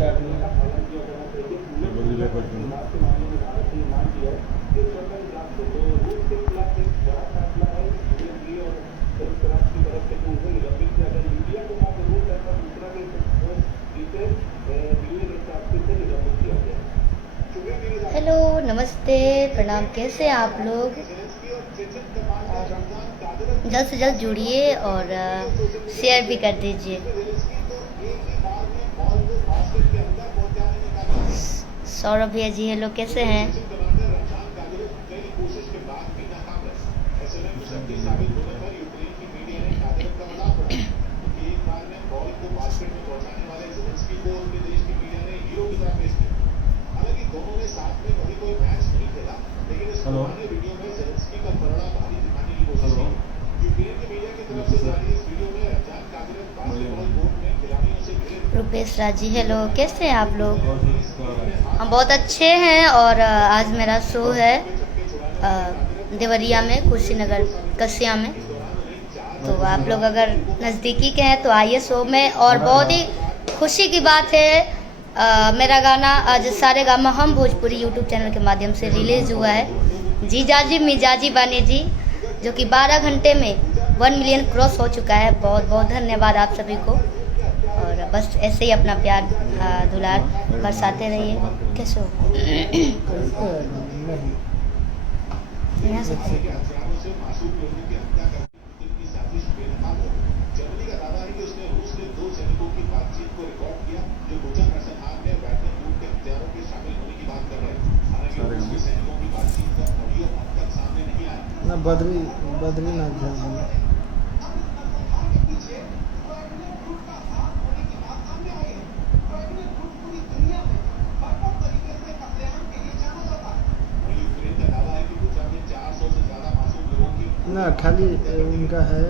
Start नहीं है। Hello, नमस्ते, प्रणाम। कैसे हैं आप लोग? जल्द से जल्द जुड़िए और शेयर भी कर दीजिए। सौरभ भैया जी, हेलो, कैसे हैं? हेलो रुपेश राज जी, हेलो, कैसे हैं आप लोग? हम बहुत अच्छे हैं और आज मेरा शो है देवरिया में, कुशीनगर कसिया में। तो आप लोग अगर नज़दीकी के हैं तो आइए शो में। और बहुत ही खुशी की बात है, मेरा गाना आज सारे गामा हम भोजपुरी यूट्यूब चैनल के माध्यम से रिलीज़ हुआ है। जीजाजी मिजाजी बानी जी, जो कि 12 घंटे में 1 मिलियन क्रॉस हो चुका है। बहुत बहुत धन्यवाद आप सभी को। और बस ऐसे ही अपना प्यार दुलार बरसाते रहिए। कैसे हो? यहाँ से ना बद्रीनाथ धाम। ना खाली उनका है।